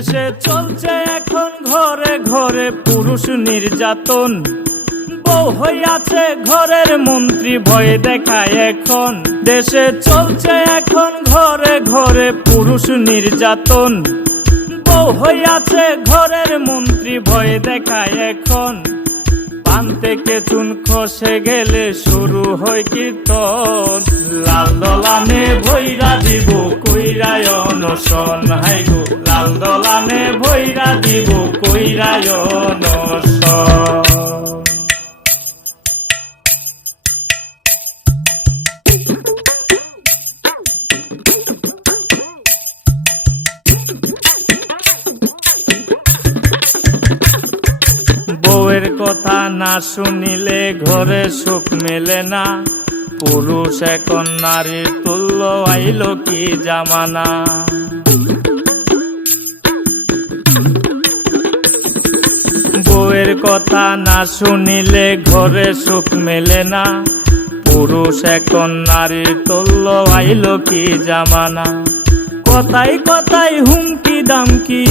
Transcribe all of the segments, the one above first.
দেশে চলছে এখন ঘরে ঘরে পুরুষ নির্যাতন। বউ হইয়াছে ঘরের মন্ত্রী ভয় দেখায় এখন। দেশে চলছে এখন ঘরে ঘরে পুরুষ নির্যাতন। বউ হইয়াছে ঘরের মন্ত্রী ভয় দেখায় এখন। পান থেকে চুন খসে গেলে শুরু হয় কীর্তন। লাল দলানে ভৈরা দিব কইরায় অনশন। হাই গো লাল দলানে ভৈরা দিব কইরায় অনশন। বউয়ের কথা না শুনিলে ঘরে সুখ মেলে না। পুরুষ এখন নারীর তুল্য আইল কি জামানা। বউয়ের কথা না শুনিলে ঘরে সুখ মেলে না। পুরুষ এখন নারীর তুল্য আইল কি জামানা। কথাই কথাই হুমকি দামকি,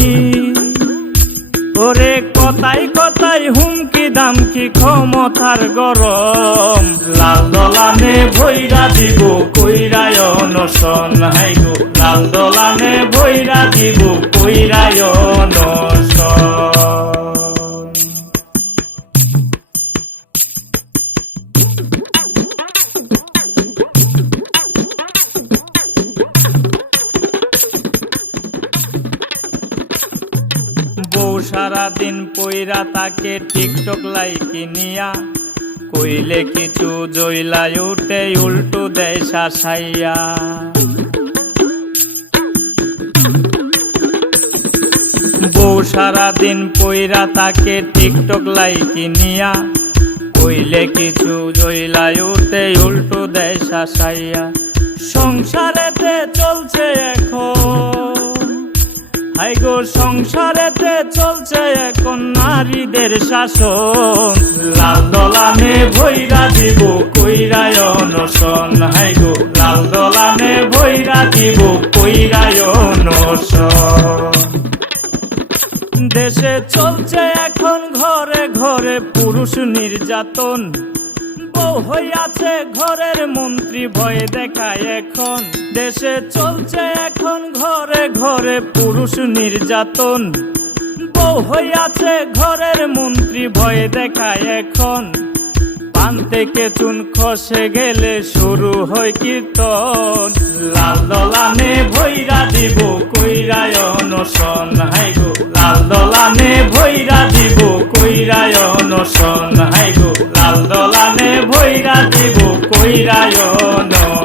ওরে কথাই কথাই হুমকি দামকি ক্ষমতার গরম। লাল দলানে ভৈরা দিব কইরায় অনশন। হাই গো লাল দলানে ভৈরা দিব কইরায় অনশন। বউ সারাদিন পইরা তাকে টিকটক লাইকি নিয়া। কইলে কিছু জইলাই উঠে উল্টো দেয় শাসাইয়া। বউ সারাদিন পইরা তাকে টিকটক লাইকি নিয়া। কইলে কিছু জইলাই উঠে উল্টো দেয় শাসাইয়া। সংসারেতে চলছে এখন, হাই গো সংসারেতে চলছে এখন নারীদের শাসন। লাল দলানে ভৈরা দিব কইরায় অনশন। হাই গো লাল দলানে ভৈরা দিব কইরায় অনশন। দেশে চলছে এখন ঘরে ঘরে পুরুষ নির্যাতন। বউ হইয়াছে ঘরের মন্ত্রী ভয় দেখায় এখন। দেশে চলছে এখন ঘরে ঘরে পুরুষ নির্যাতন। বউ হইয়াছে ঘরের মন্ত্রী ভয় দেখায় এখন। পান থেকে চুন খসে গেলে শুরু হয় কীর্তন। লাল দলানে ভৈরা দিব কইরায় অনশন। হাই গো লাল দলানে ভৈরা দিব কইরায় অনশন। হাই গো লাল দলানে ভৈরা দিব কইরায় অনশন।